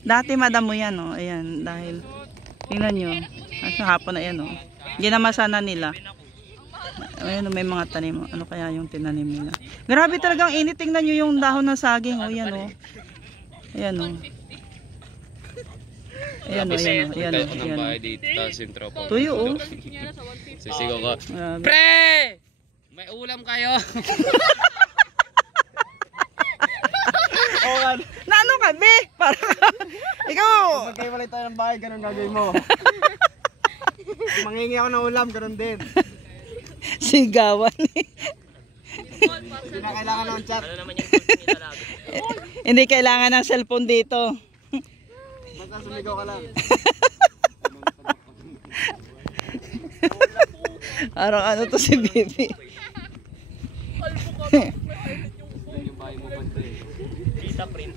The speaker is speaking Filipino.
Dati madam mo yan, oh. Ayan, dahil, tingnan nyo. Sa hapon na yan, oh. Ginamasa na nila. Ayan, may mga tanim. Ano kaya yung tinanim nila? Grabe talagang init. Tingnan nyo yung dahon ng saging. O, yan, o. Ayan, o. Ayan, o, ayan, o. Ayan, o. Ayan, o. Tuyo, o. Sisigaw ko. Pre! May ulam kayo! Na ano ka, be? Para ikaw! Magkaiwalay tayo ng bahay, ganun gagawin mo. Mangingi ako ng ulam, ganun din. Sigawan eh. Hindi na kailangan ng chat. Hindi kailangan ng cellphone dito. Basta sumigaw ka lang. Parang ano to si Bibi. Kita print.